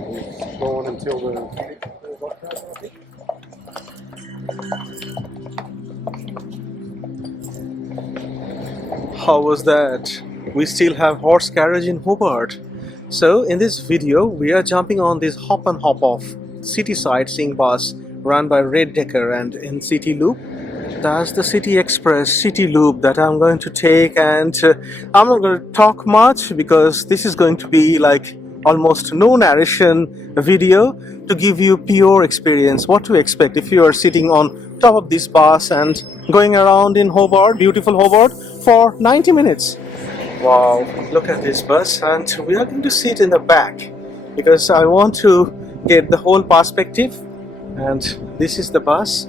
It's gone until the... How was that? We still have horse carriage in Hobart. So in this video we are jumping on this hop and hop off city sightseeing bus run by Red Decker and in City Loop. That's the City Express City Loop that I'm going to take, and I'm not going to talk much because this is going to be like almost no narration video to give you pure experience, what to expect if you are sitting on top of this bus and going around in Hobart, beautiful Hobart, for 90 minutes. Wow, look at this bus, and we are going to sit in the back because I want to get the whole perspective. And this is the bus.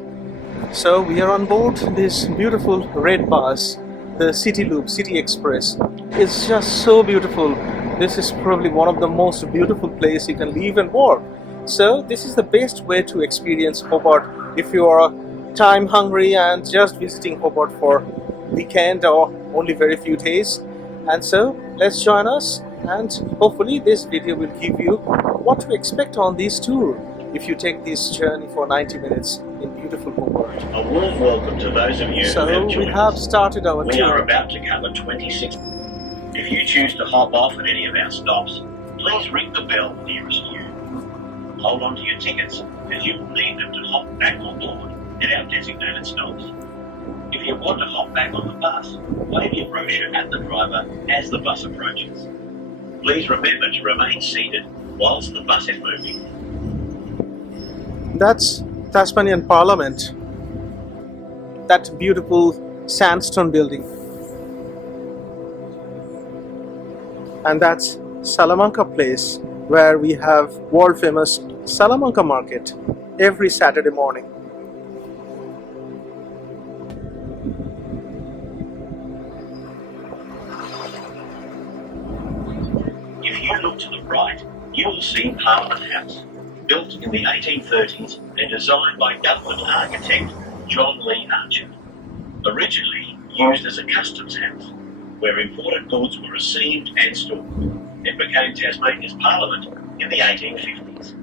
So we are on board this beautiful red bus, the City Loop, City Express. It's just so beautiful. This is probably one of the most beautiful places you can live and work. So this is the best way to experience Hobart if you are time hungry and just visiting Hobart for weekend or only very few days. And so let's join us, and hopefully this video will give you what to expect on this tour if you take this journey for 90 minutes in beautiful Hobart. A warm welcome to those of you who have joined us. So we have started our tour. We are about to cover 26. If you choose to hop off at any of our stops, please ring the bell nearest you. Hold on to your tickets, as you will need them to hop back on board at our designated stops. If you want to hop back on the bus, wave your brochure at the driver as the bus approaches. Please remember to remain seated whilst the bus is moving. That's Tasmanian Parliament, that beautiful sandstone building. And that's Salamanca Place, where we have world famous Salamanca market every Saturday morning. If you look to the right, you will see Parliament House, built in the 1830s and designed by government architect John Lee Archer. Originally used as a customs house, where imported goods were received and stored. It became Tasmania's Parliament in the 1850s.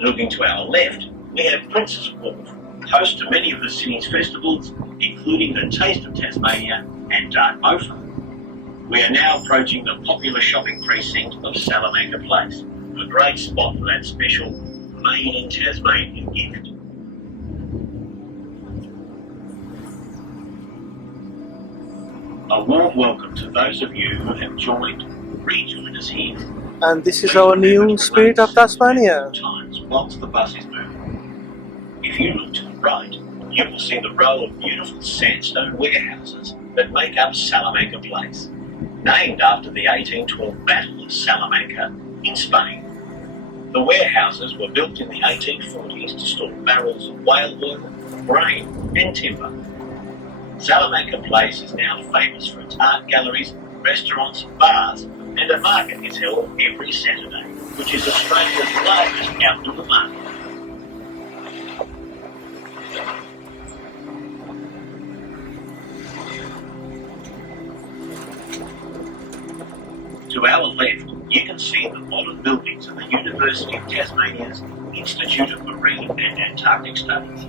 Looking to our left, we have Prince's Wharf, host to many of the city's festivals, including the Taste of Tasmania and Dark Mofa. We are now approaching the popular shopping precinct of Salamanca Place, a great spot for that special made in Tasmanian gift. A warm welcome to those of you who have rejoined us here. And this is our new Spirit of Tasmania. Times whilst the bus is moving. If you look to the right, you will see the row of beautiful sandstone warehouses that make up Salamanca Place, named after the 1812 Battle of Salamanca in Spain. The warehouses were built in the 1840s to store barrels of whale oil, grain and timber. Salamanca Place is now famous for its art galleries, restaurants, bars, and a market is held every Saturday, which is Australia's largest outdoor market. To our left, you can see the modern buildings of the University of Tasmania's Institute of Marine and Antarctic Studies.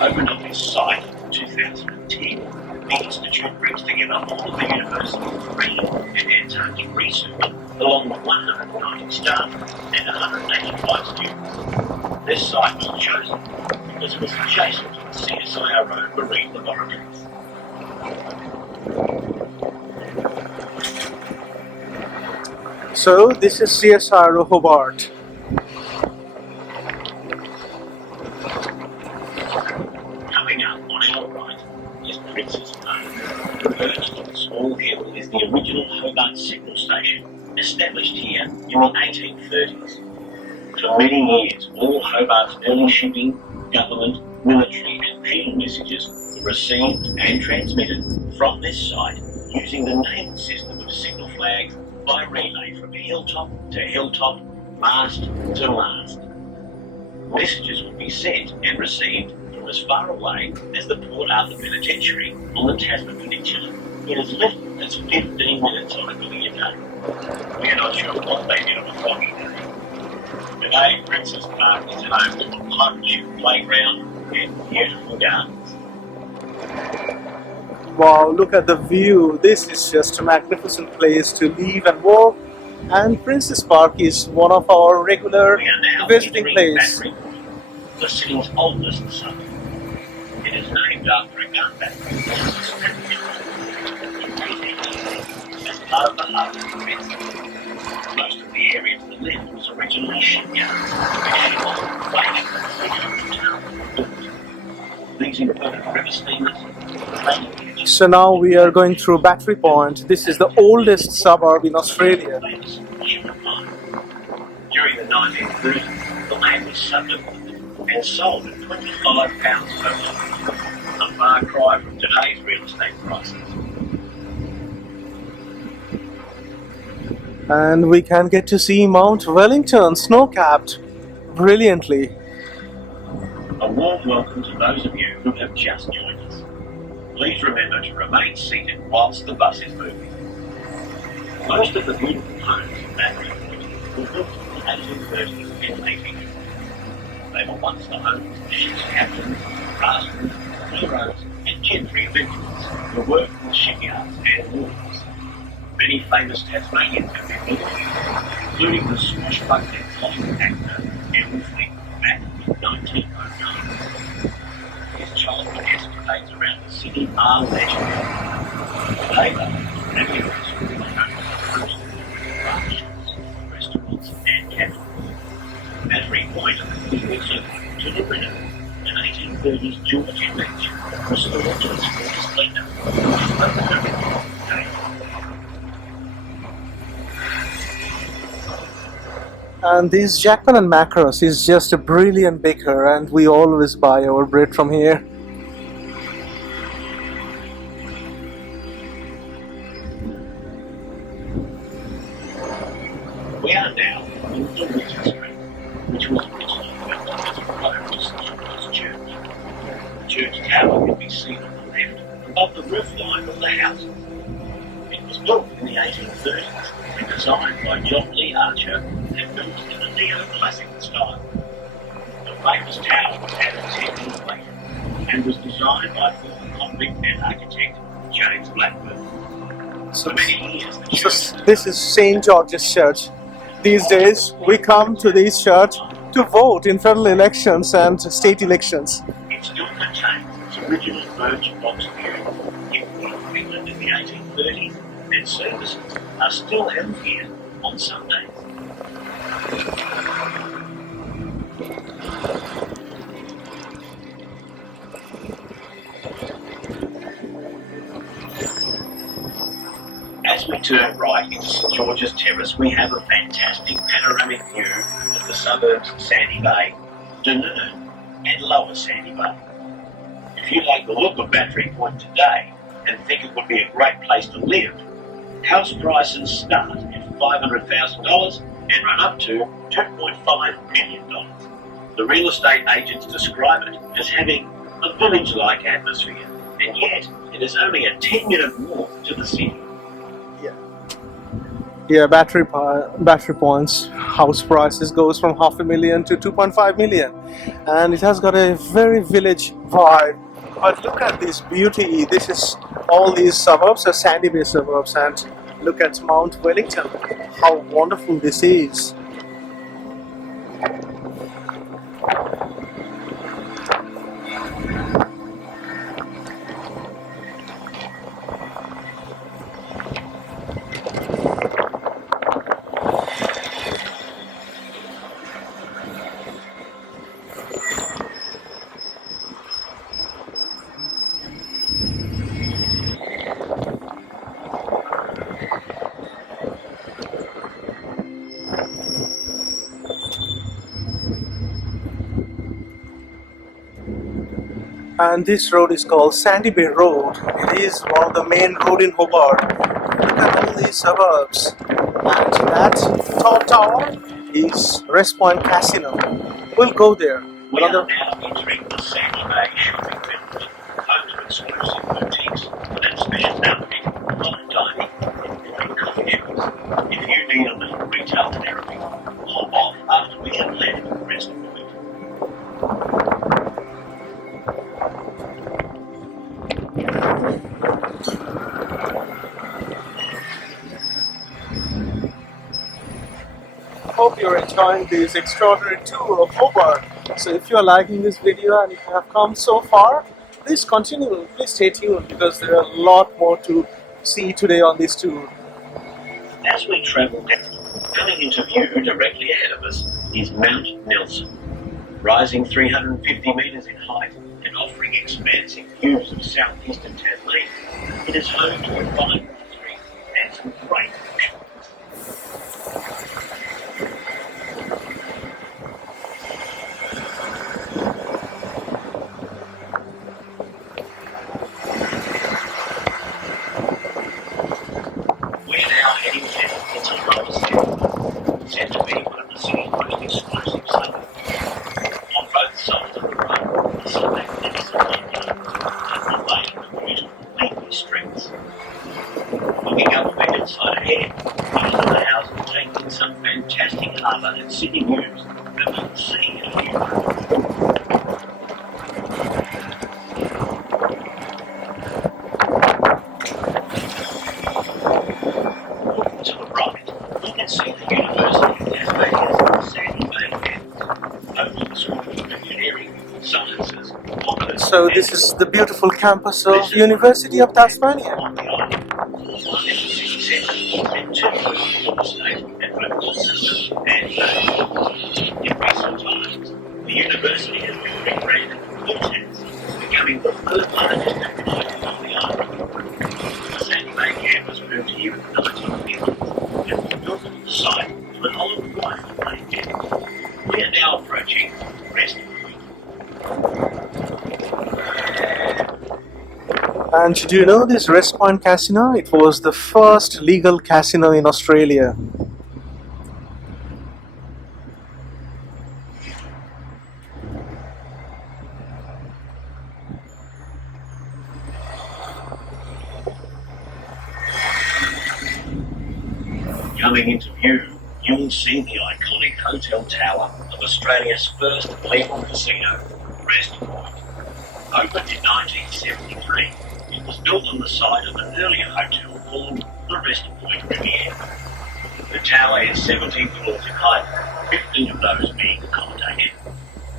Opened on this site in 2010, the Institute brings together all of the university's marine and Antarctic research, along with 190 staff and 185 students. This site was chosen because it was adjacent to the CSIRO marine laboratories. So this is CSIRO Hobart. Coming up on our right is Prince's Home. Perched on a small hill is the original Hobart signal station, established here in the 1830s. For many years, all Hobart's early shipping, government, military and penal messages were received and transmitted from this site using the naval system of signal flags by relay from hilltop to hilltop, mast to mast. Messages would be sent and received from as far away as the Port Arthur Penitentiary on the Tasman Peninsula in as little as 15 minutes on a clear day. We are not sure what they did on a foggy day. Today, Princess Park is home to a lush playground and beautiful gardens. Wow, look at the view. This is just a magnificent place to live and work. And Princess Park is one of our regular We are now visiting entering place. Battery Point, the city's oldest suburb. It is named after a gun battery that was established in 1880 as part of the harbour defence. Most of the area to the left was originally shipyards, where ships weighing 300 tons were built. These included river steamers, trading ships. So now we are going through Battery Point. This is the oldest suburb in Australia. During the 1930s, the land was subdivided and sold at £25 per lot, a far cry from today's real estate prices. And we can get to see Mount Wellington snow-capped brilliantly. A warm welcome to those of you who have just joined us. Please remember to remain seated whilst the bus is moving. Most of the beautiful homes in Battery Point were built in the 1830s and 1850s. They were once the homes of ship's captains, rascals, heroes, and gentry adventurers who worked in the shipyards and wharves. Many famous Tasmanians have been built here, including the swashbuckling Hollywood actor Derwent back in 1909. His childhood escapades around the city are legendary. Today, though, Battery Point is home to bar shops, restaurants, and cafes. Battery Point is also to the river, an 1830s Georgian mansion restored to its full splendour. And this Jackman and Macros is just a brilliant baker, and we always buy our bread from here. We are now in Derwent River, which was originally built as a road to St George's Church. The church tower can be seen on the left above the roof line of the houses. It was built in the 1830s and designed by John Lee Archer and built in a neo-classic style. The famous tower was added 10 years later and was designed by former convict and architect James Blackburn. So, For many years, the so church this is St. George's Church. These days, we come to this church to vote in federal elections and state elections. It still contains its original birch box pew, imported from England in the 1830s, and services are still held here on Sundays. As we turn right into St George's Terrace, we have a fantastic panoramic view of the suburbs of Sandy Bay, Dunedin, and Lower Sandy Bay. If you like the look of Battery Point today and think it would be a great place to live, house prices start at $500,000 and run up to $2.5 million. The real estate agents describe it as having a village-like atmosphere, and yet it is only a 10-minute walk to the city. Yeah, Battery Point's house prices goes from $500,000 to $2.5 million, and it has got a very village vibe. But look at this beauty. This is all these suburbs are Sandy Bay suburbs, and look at Mount Wellington. How wonderful this is. And this road is called Sandy Bay Road. It is one of the main road in Hobart. Look at all these suburbs. And that top tower is Rest Point Casino. We'll go there. We are now entering the Sandy Bay shopping village, home to exclusive boutiques and specialty fine dining and great coffee shops. If you need a little retail therapy, hop off after we have left you're enjoying this extraordinary tour of Hobart. So if you are liking this video and if you have come so far, please continue, please stay tuned because there are a lot more to see today on this tour. As we travel down, coming into view directly ahead of us is Mount Nelson. Rising 350 metres in height and offering expansive views of southeastern Tasmania, it is home to a fine history and some great bushwalks. We're now heading south into Hobart, said to be one of the city's most exclusive suburbs. On both sides of the road are some magnificent vineyards and the lane of beautiful leafy streets. Looking up the hillside ahead, most of the houses take in some fantastic harbour and city views that we'll see in a few moments. Looking to the right, you can see the University of Tasmania's Sandy Bay campus, home to the School of Engineering, Sciences, Commerce. So this is the beautiful campus of University of Tasmania. On the island, one in the city centre, and two for the state and local system and in recent times, the university has been rebranded to Botanical, becoming the third largest academic on the island. The Sandy Bay campus moved here in the 1950s and was built on the site of an old Waterfront campus. We are now approaching Rest Point. And do you know this West Point Casino? It was the first legal casino in Australia. Coming into view, you will see the iconic hotel tower of Australia's first legal casino, Rest Point. Opened in 1973, it was built on the site of an earlier hotel called the Rest Point Riviera. The tower is 17 floors in height, 15 of those being accommodated.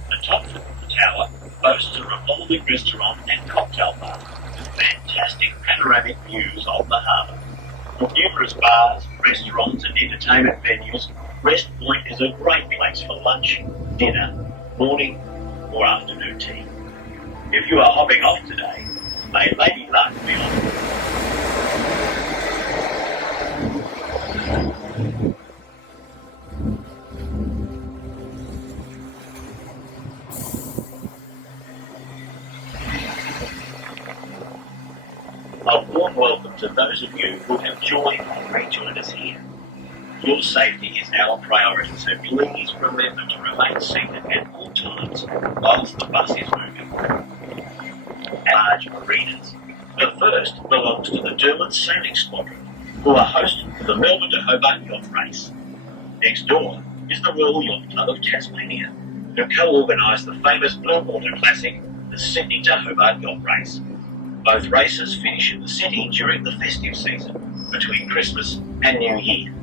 The top floor of the tower boasts a revolving restaurant and cocktail bar with fantastic panoramic views of the harbour. With numerous bars, restaurants and entertainment venues, Rest Point is a great place for lunch, dinner, morning or afternoon tea. If you are hopping off today, may Lady Luck be on you. A warm welcome to those of you who have joined and rejoined us here. Your safety is our priority, so please remember to remain seated at all times whilst the bus is moving. Large arenas. The first belongs to the Derwent Sailing Squadron, who are hosting the Melbourne to Hobart Yacht Race. Next door is the Royal Yacht Club of Tasmania, who co-organised the famous Blue Water Classic, the Sydney to Hobart Yacht Race. Both races finish in the city during the festive season, between Christmas and New Year.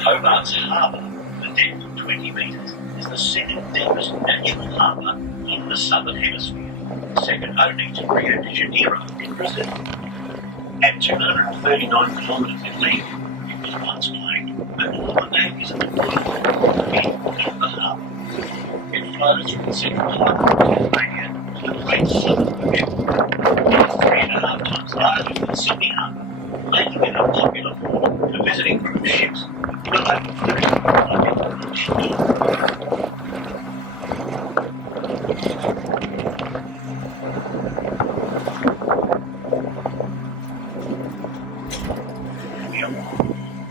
Hobart's harbour, a depth of 20 metres, is the second deepest natural harbour in the southern hemisphere, second only to Rio de Janeiro in Brazil. At 239 kilometres in length, it was once claimed that all the navies of the world would be in the harbour. It flows from the central harbour of Tasmania to the Great Southern Ocean. It is 3.5 times larger than Sydney Harbour, making it a popular port for visiting cruise ships with over 30 cruise ships.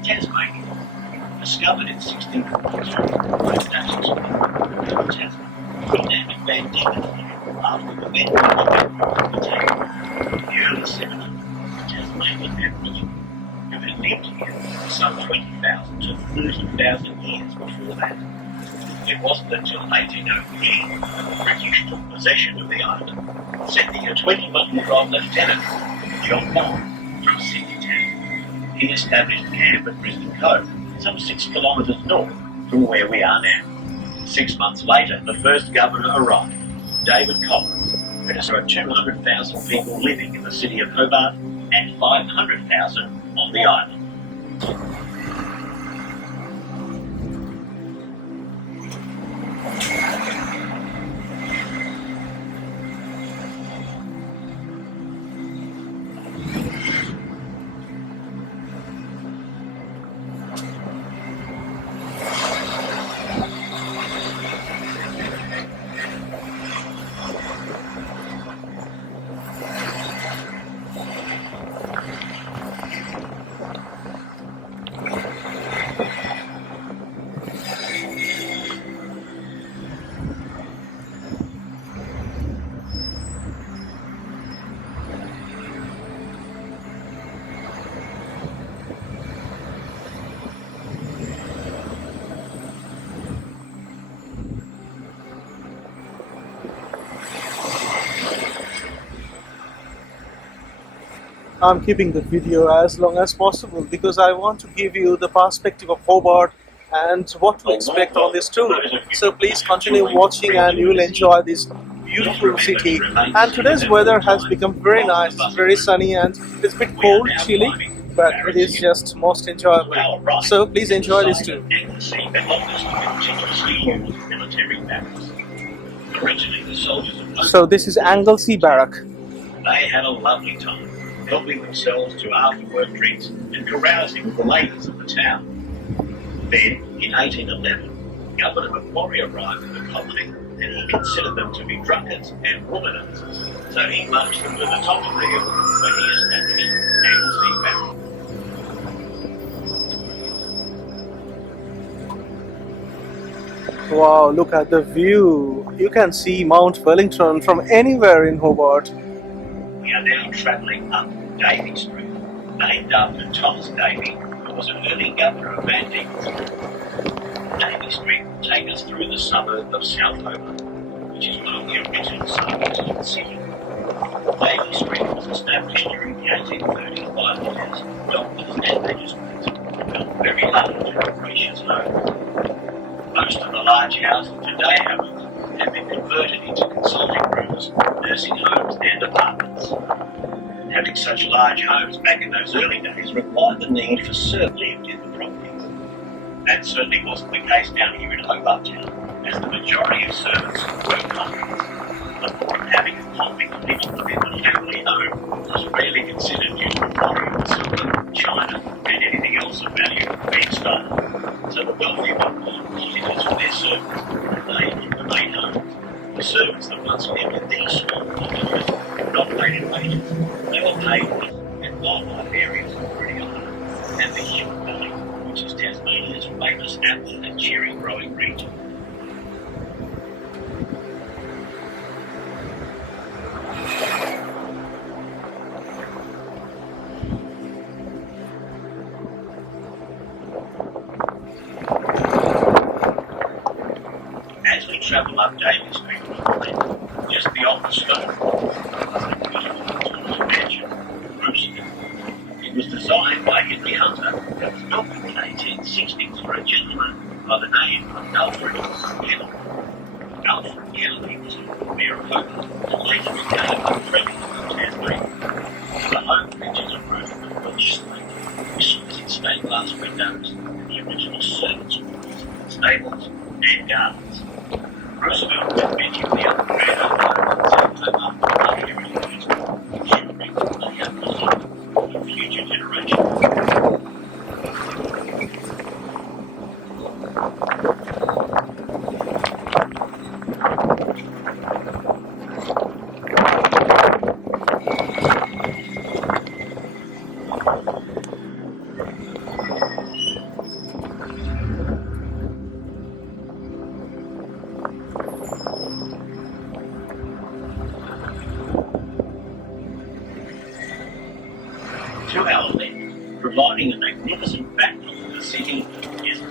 Tasmania Discovered in 1642 by Dutch explorer of Tasmania, Ferdinand van Diemen, after the then Botanical in the early 700s, Tasmanian Aboriginal, who had lived here for some 20,000 to 30,000 years before that. It wasn't until 1803 that the British took possession of the island, sending a 21-year-old lieutenant, John Bond, from Sydney Town. He established camp at Brisbane Cove, some 6 kilometres north from where we are now. 6 months later, the first governor arrived, David Collins, who has over 200,000 people living in the city of Hobart and 500,000 on the island. I'm keeping the video as long as possible because I want to give you the perspective of Hobart and what to expect on this tour. So please continue watching and you will enjoy this beautiful city. And today's weather has become very nice, it's very sunny and it's a bit cold, chilly, but it is just most enjoyable. So please enjoy this too. So this is Anglesey Barrack. They had a lovely time, helping themselves to after-work drinks and carousing with the ladies of the town. Then, in 1811, Governor Macquarie arrived in the colony and he considered them to be drunkards and womanizers, so he marched them to the top of the hill where he established Anglesey Barrack. Wow, look at the view. You can see Mount Wellington from anywhere in Hobart. We are now travelling up Davey Street, named after Thomas Davey, who was an early governor of Van Diemen's. Davey Street will take us through the suburb of South Hobart, which is one of the original suburbs of the city. Davey Street was established during the 1830s by lawyers, doctors and magistrates, who built very large and capacious homes. Most of the large houses today, however, have been converted into consulting rooms, nursing homes and apartments. Having such large homes back in those early days required the need for servants lived in the properties. That certainly wasn't the case down here in Hobart Town, as the majority of servants were convicts. The thought of having a convict living within the family home was rarely considered due to the value of silver, china and anything else of value being stolen. So the wealthy were visitors for their servants, and they in the main homes. The servants that once lived in these small cottages were not paid in wages. They were paid in wildlife areas of Pretty Island and the Hobart Valley, which is Tasmania's famous apple and cherry growing region. As we travel up Davey Street, just beyond the stone, is a beautiful tall mansion, Crucible. It was designed by Henry Hunter and was built in the 1860s for a gentleman by the name of Alfred Kennedy. Alfred Kennedy was the mayor of Hobart and later became a premier of Tasmania. The home features a room of Welsh slate, exquisite stained glass windows, and the original servants' quarters, stables, and gardens. Roosevelt and many of the other grand old homes in South Hobart are heritage used, ensuring that they are preserved for future generations.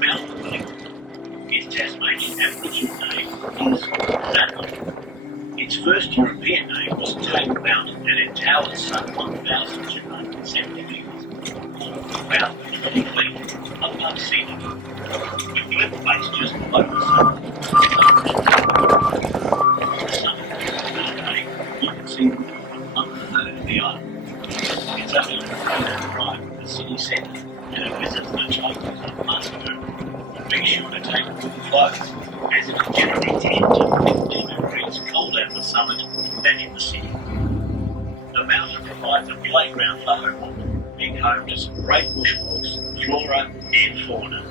Mountain Lake. Its Tasmanian Aboriginal name is Kunanyi. Its first European name was Table Mountain, and it towers some 1,270 metres, about 20 feet above sea level. With cliff face just below the summit. The summit of the you can see one-third of the island. It's only a 4-minute drive from the city centre, and a visit to the top is a must-do. Be sure to take good clothes, as it is generally 10 to 15 degrees colder at the summit than in the city. The mountain provides a playground for Hobart, being home to some great bushwalks, flora and fauna.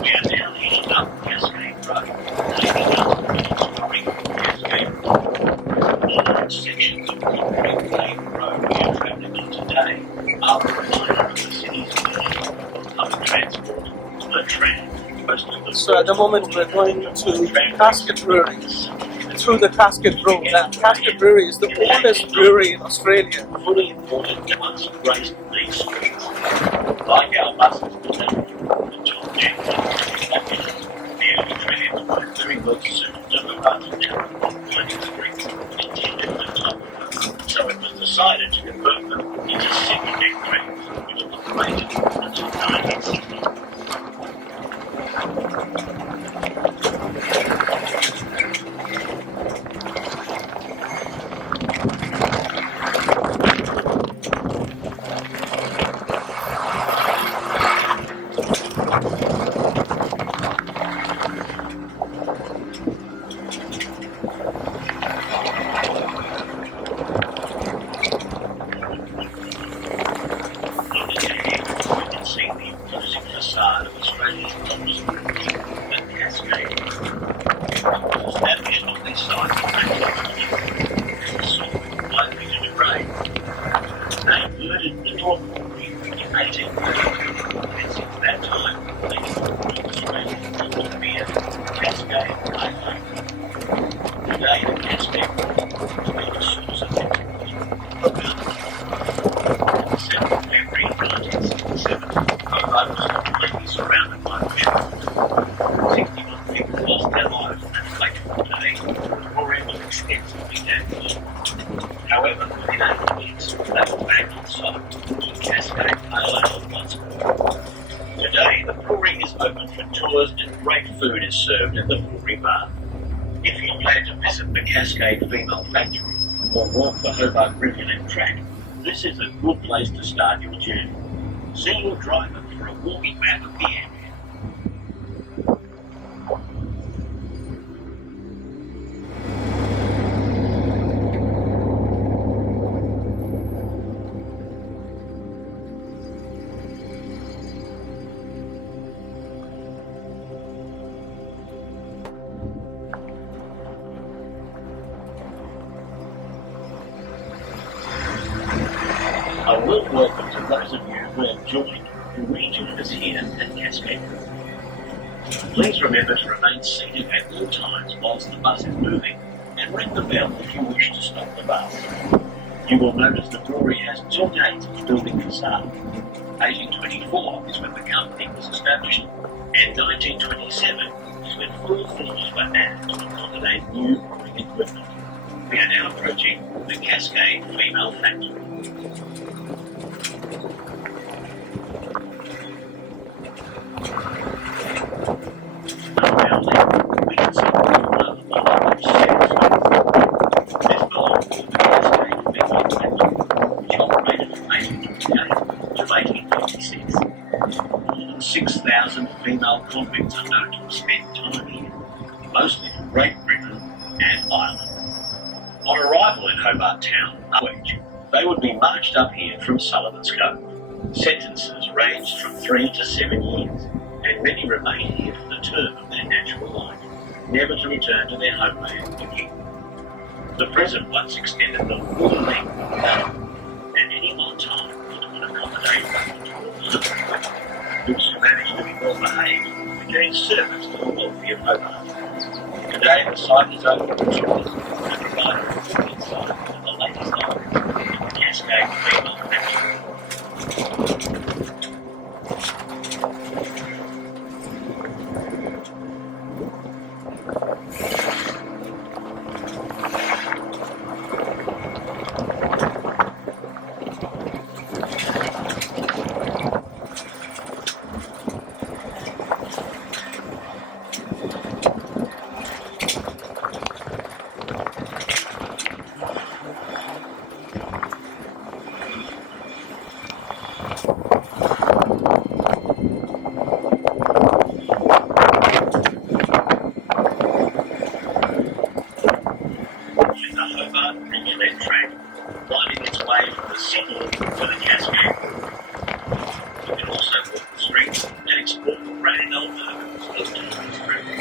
We are now heading up Cascade Road, leading up to the historic Cascade Brewery. The large sections of concrete paved road we are travelling on today are a reminder of the city's version of public transport, the tram. Most of the So at the moment we're going to Cascade Brewery, through the Cascade Road, and Cascade Brewery is the oldest brewery in Australia. fully imported once graced these streets. Like our buses today, the John the early trams were very well suited to Hobart narrow operating streets intended for top. So it was decided to convert them into single-deck trams, which were operated until 1960. Facade of Australia's tallest brewery, the Cascade. It was established on this site in 1920 and was sold with 1 metre of grade. They converted the North Brewery in 1832, and since that time they converted Australia's tallest beer, Cascade IPA. Today the Cascade Brewery is a source of entertainment. On the 7th of February 1967, Hobart was completely surrounded by bushfires. 61 people lost their lives on that fateful day. The brewery was extensively damaged. However, within 8 weeks, they were back on site, with Cascade Pale Ale once more. Today, the brewery is open for tours and great food is served at the brewery bar. If you plan to visit the Cascade Female Factory or walk the Hobart Rivulet track, this is a good place to start your journey. See your driver for a walking map of the area. A warm welcome to those of you who have rejoined us here at Cascade. Please remember to remain seated at all times whilst the bus is moving, and ring the bell if you wish to stop the bus. You will notice the brewery has 2 gates of building facade. 1824 is when the company was established, and 1927 is when foothills were added to accommodate new brewing equipment. We are now approaching the Cascade Female Factory. Around there, we can see the large stairs. This belongs to the Cascade Female Factory, which operated from 1828 to 1856. More than 6,000 female convicts are known to have spent time here, mostly from Great Britain and Ireland. On arrival in Hobart Town, they would be marched up here from Sullivan's Cove. Sentences ranged from 3 to 7 years, and many remain here for the term of their natural life, never to return to their homeland again. The prison once extended the full length of the town, and any one time it would accommodate up to 1,200 women, those who managed to be well behaved became servants to the wealthy of Hobart. Today the site is open to tourists and provided a full insight into the latest developments in the Cascade Brewery. Winding its way from the city to the Cascade. You can also walk the streets and explore the grand old neighbourhoods of Derwent River.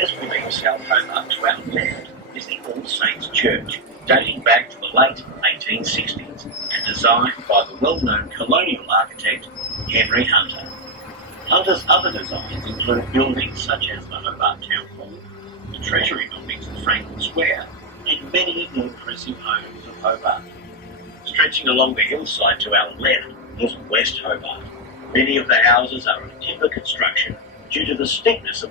As we leave South Hobart to our left is the All Saints Church, dating back to the late 1860s and designed by the well-known colonial architect Henry Hunter. Hunter's other designs include buildings such as the Hobart Town Hall, the Treasury buildings in Franklin Square, and many of the impressive homes of Hobart. Stretching along the hillside to our left is West Hobart. Many of the houses are of timber construction due to the steepness of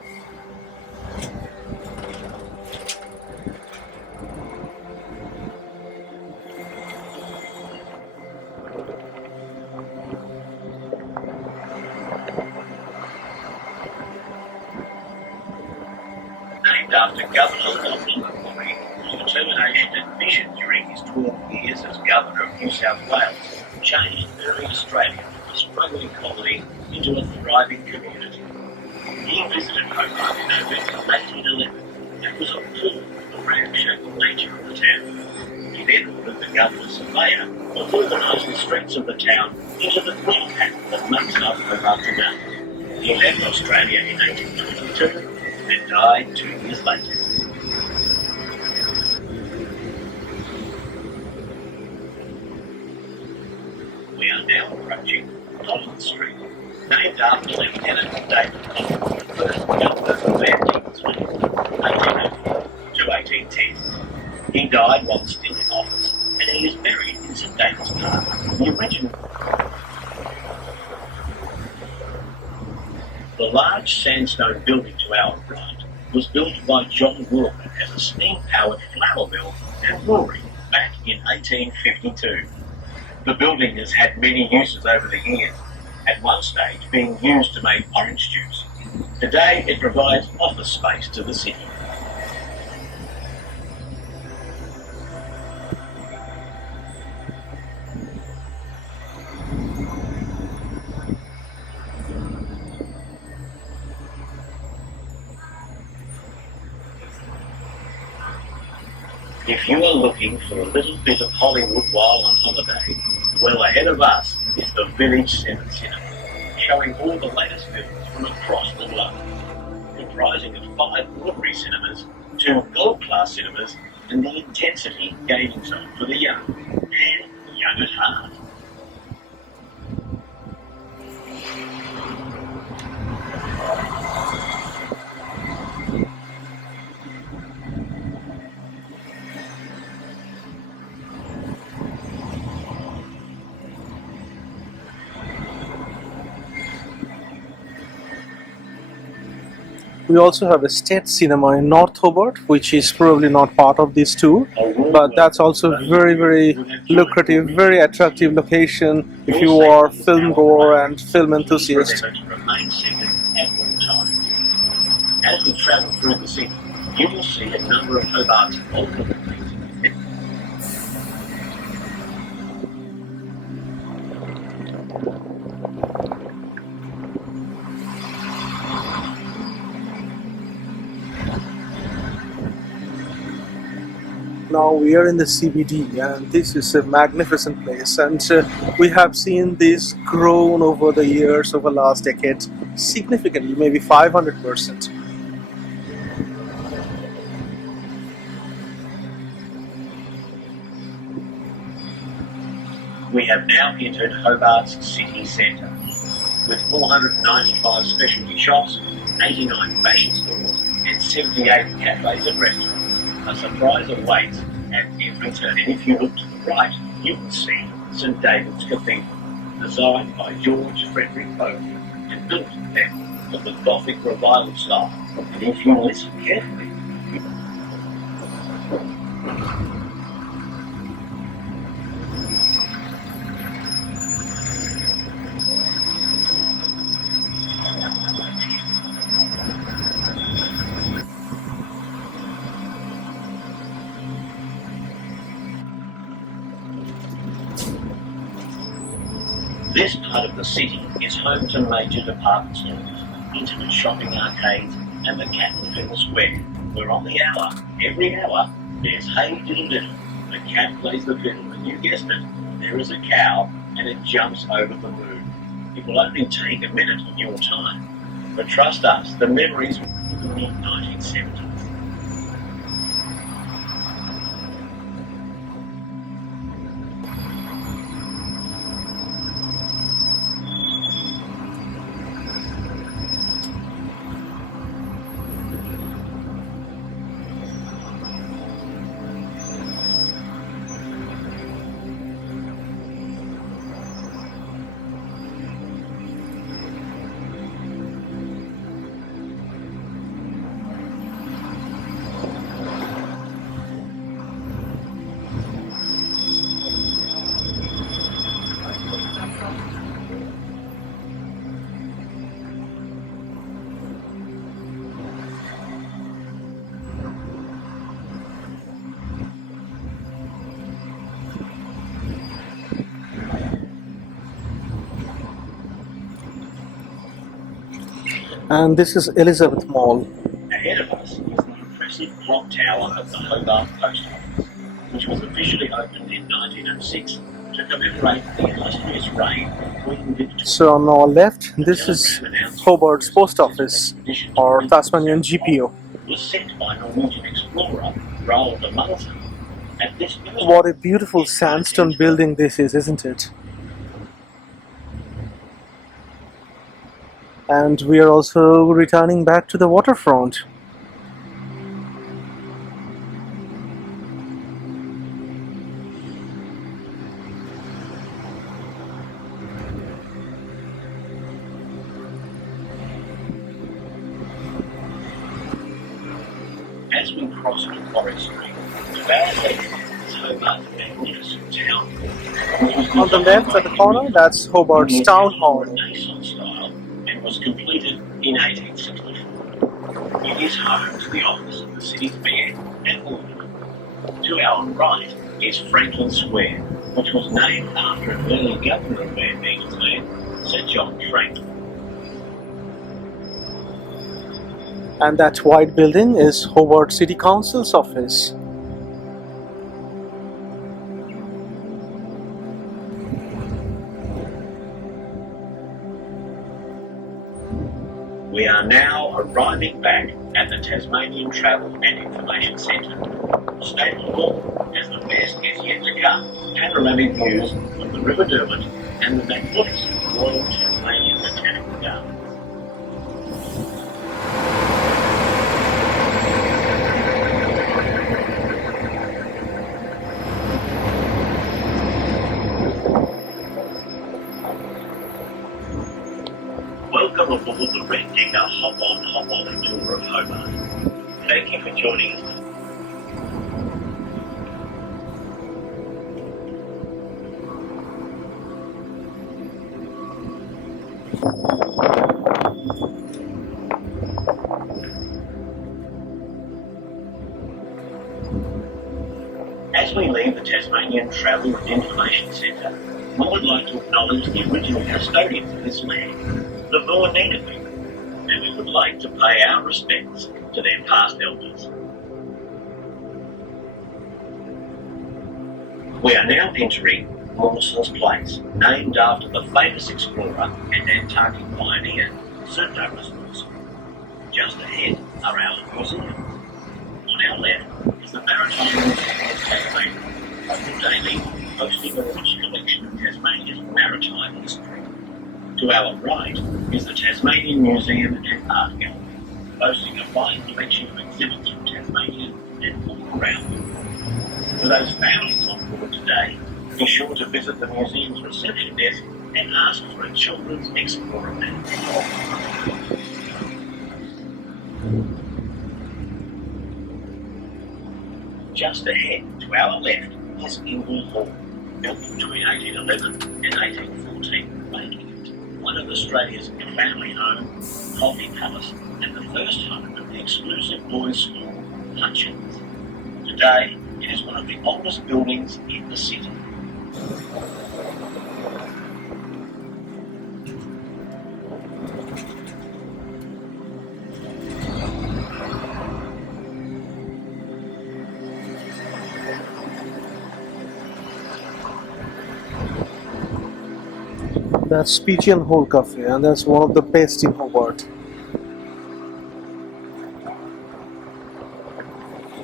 named after Governor Wellington, whose determination and vision during his 12 years as Governor of New South Wales changed early Australia from a struggling colony into a thriving community. He visited Hobart in November 1811 and was appalled with the ramshackle nature of the town. He then ordered the Governor's surveyor to organise the streets of the town into the queen pattern that makes up Hobart today. He left Australia in 1822 and died 2 years later. We are now approaching Collins Street, named after Lieutenant David Collins, the first governor of Tasmania, 1804 to 1810. He died while still in office, and he is buried in St David's Park, the original. The large sandstone building to our right was built by John Wilson as a steam-powered flour mill and brewery back in 1852. The building has had many uses over the years, at one stage being used to make orange juice. Today it provides office space to the city. If you are looking for a little bit of Hollywood while on holiday, well ahead of us is the Village 7 Cinema, showing all the latest films from across the globe. Comprising of 5 ordinary cinemas, 2 gold-class cinemas, and the Intensity gaming zone for the young, and young at heart. We also have a state cinema in North Hobart, which is probably not part of these two, but that's also very lucrative, very attractive location if you are film goer and film enthusiast. Remain seated at all times. As we travel through the city, you will see a number of Hobart's older buildings. Now we are in the CBD, and this is a magnificent place, and we have seen this grown over the years, over last decade, significantly, maybe 500%. We have now entered Hobart's city centre, with 495 specialty shops, 89 fashion stores, and 78 cafes and restaurants. A surprise awaits at every turn, and if you look to the right, you will see St David's Cathedral, designed by George Frederick Bowley and built then of the Gothic Revival style. And if you listen carefully, this part of the city is home to major department stores, intimate shopping arcades, and the Cat and Fiddle Square, where on the hour, every hour, there's Hey Diddle Diddle. The cat plays the fiddle, and you guessed it, there is a cow, and it jumps over the moon. It will only take a minute of your time, but trust us, the memories of the mid-1970s. And this is Elizabeth Mall. Ahead of us is the impressive clock tower of the Hobart Post Office, which was officially opened in 1906 to commemorate the illustrious reign of Queen Victoria. So on our left, this is Hobart's Post Office, or Tasmanian GPO. Was set by Norwegian explorer Roald Amundsen. At this building, What a beautiful sandstone building this is, isn't it? And we are also returning back to the waterfront. as we cross Macquarie Street, to our left is Hobart's magnificent town hall. On the left at the corner, that's Hobart's Town Hall. Renaissance style and was completed in 1864. It is home to the office of the city's mayor and alderman. To our right is Franklin Square, which was named after an early governor of Van Diemen's Land, Sir John Franklin. And that white building is Hobart City Council's office. We are now arriving back at the Tasmanian Travel and Information Centre. Stated Hall has the best is yet to come panoramic views of the River Derwent and the magnificent Royal Tasmanian Botanical Gardens. welcome aboard the Red Decker Hop On Hop Off tour of Hobart. Thank you for joining us. As we leave the Tasmanian Travel and Information Centre, we would like to acknowledge the original custodians of this land, the Botanical people, and we would like to pay our respects to their past elders. We are now entering Mason's Place, named after the famous explorer and Antarctic pioneer, Sir Douglas Mawson. Just ahead are our museums. On our left is the Maritime Museum of Tasmania, open daily, hosting a rich collection of Tasmania's maritime history. To our right is the Tasmanian Museum and Art Gallery, boasting a fine collection of exhibits from Tasmania and all around. For those families on board today, be sure to visit the museum's reception desk and ask for a children's explorer map. Just ahead to our left is Ingle Hall, built between 1811 and 1814, making it one of Australia's family-owned coffee palace and the first home of the exclusive boys' school, Hutchins. Today, it is one of the oldest buildings in the city. That's Pigeon Hole Cafe, and that's one of the best in Hobart.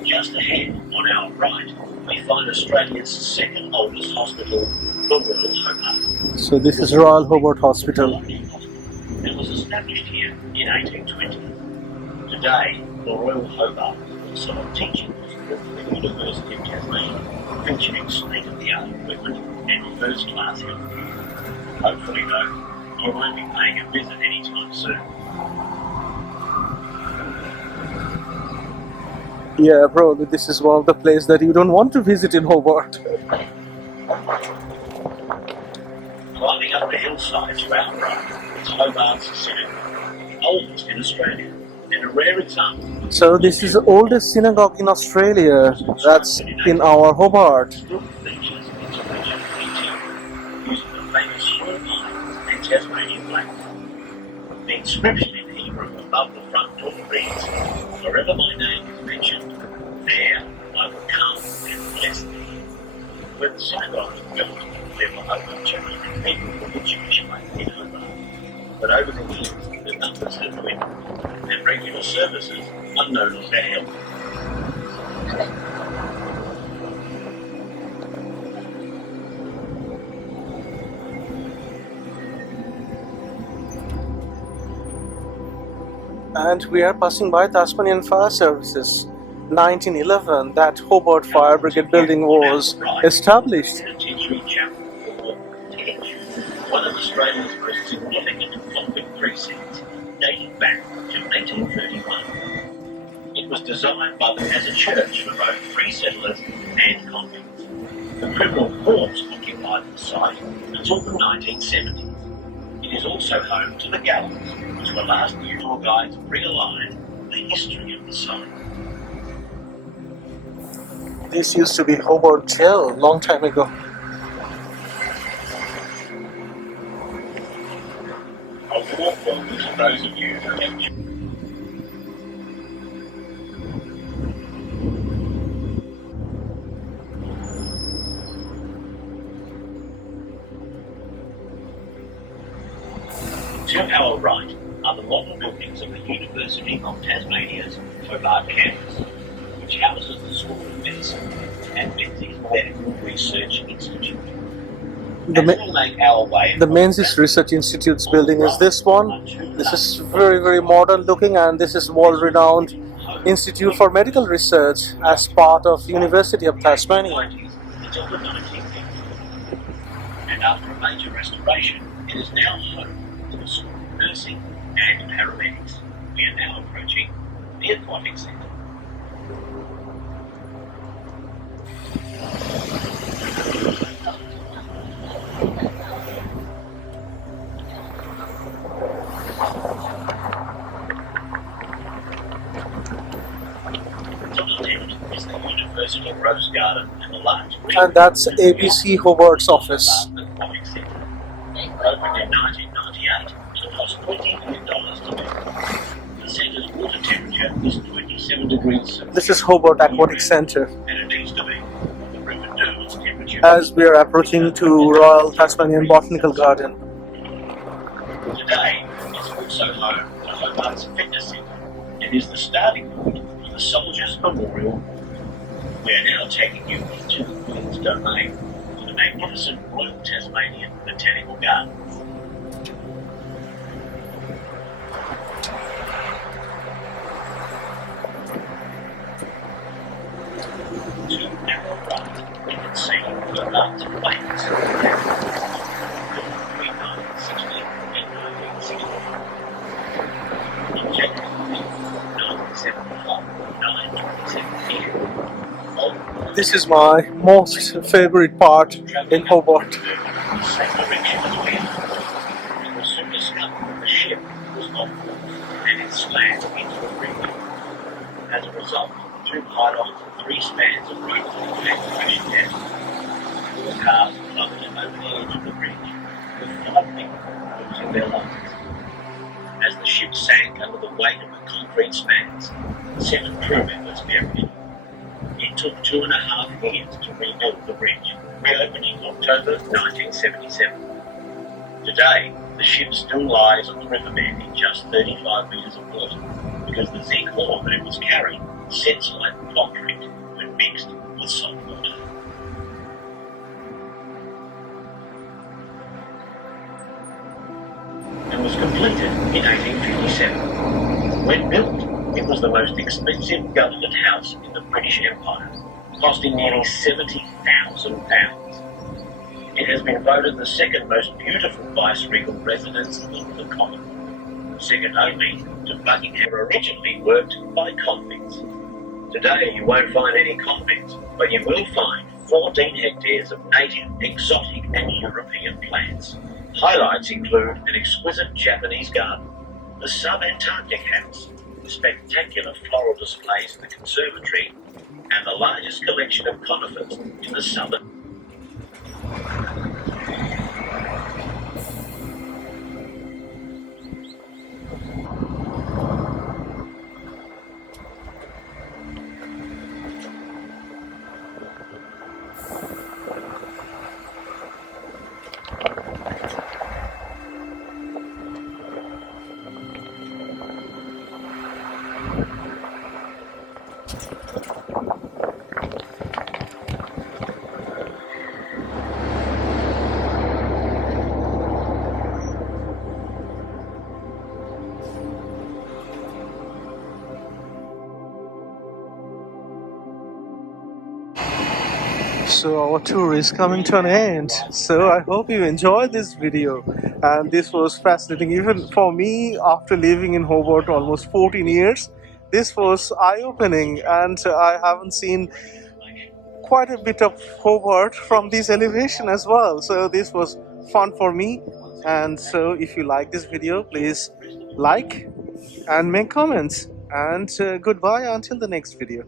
Just ahead, on our right, we find Australia's second oldest hospital, the Royal Hobart. So this is Royal Hobart Hospital. Colonial hospital. It was established here in 1820. Today, the Royal Hobart is also a teaching hospital for the University of Tasmania, featuring state-of-the-art equipment and first-class healthcare. Hopefully, though, you won't be paying a visit anytime soon. Yeah, bro, this is one of the places that you don't want to visit in Hobart. Climbing up the hillside to our right is Hobart's synagogue, the oldest in Australia, and a rare example. So this is the oldest synagogue in Australia. That's in our Hobart. Still features inspiration painting using the famous human lines and Tasmanian flag. The inscription in Hebrew above the front door reads, "Wherever my name is mentioned, there I will come and bless thee." When the synagogue was built, there were over 200 people from the Jewish faith in Hobart. But over the years, the numbers have dwindled, and regular services are no longer held. And we are passing by Tasmanian Fire Services. 1911, that Hobart Fire Brigade building was established. Penitentiary Chapel, or Detention, one of Australia's most significant convict precincts, dating back to 1831. It was designed as a church for both free settlers and convicts. The criminal courts occupied the site until the 1970s. It is also home to the gallows, which were last year tour guides bring alive the history of the site. This used to be Hobart Jail a long time ago. A warm welcome to those of you who have To our right are the modern buildings of the University of Tasmania's Hobart campus, which houses the School of Medicine and Menzies Medical Research Institute. The Menzies Research Institute's building is this one. This is very, very modern looking, and this is world-renowned Institute for Medical Research as part of University of Tasmania. Until the 1950s. And after a major restoration, it is now home to the School of Nursing and paramedics. We are now approaching the aquatic centre. To the left is the University Rose Garden and the large And that's ABC Hobart's office. aquatic centre. Opened in 1998 and cost $20 million to build. The centre's water temperature is 27 degrees Celsius. This is Hobart Aquatic Centre. And it needs to be. The River Derwent's temperature. As we are approaching to Royal Tasmanian Botanical Garden. Today is also home to Hobart's Fitness Centre and is the starting point for the Soldiers Memorial. We are now taking you into the Queen's Domain to the magnificent Royal Tasmanian Botanical Gardens. To our right, we can see Hobart Place, built between 1960 and 1960. In January 1975, 927 here. This is my most favorite part in Hobart. The same direction as we are. It was soon discovered that the ship was not full and it slammed into a bridge. As a result, 2 pylons and 3 spans of rope had crashed down. 4 cars plummeted over the edge of the bridge, with 5 people losing their lives. As the ship sank under the weight of the concrete spans, 7 crew members perished. It took 2.5 years to rebuild the bridge, reopening in October 1977. Today, the ship still lies on the riverbed in just 35 metres of water because the zinc ore that it was carrying sets like concrete when mixed with salt water. It was completed in 1857. When built, it was the most expensive government house in the British Empire, costing nearly £70,000. It has been voted the second most beautiful viceregal residence in the Commonwealth, second only to Buckingham. Originally worked by convicts. Today you won't find any convicts, but you will find 14 hectares of native, exotic and European plants. Highlights include an exquisite Japanese garden, the sub-Antarctic house, spectacular floral displays in the conservatory, and the largest collection of conifers in the southern. So our tour is coming to an end. So I hope you enjoyed this video, and this was fascinating even for me after living in Hobart almost 14 years. This was eye-opening, and I haven't seen quite a bit of Hobart from this elevation as well. So this was fun for me. And so if you like this video, please like and make comments. And goodbye until the next video.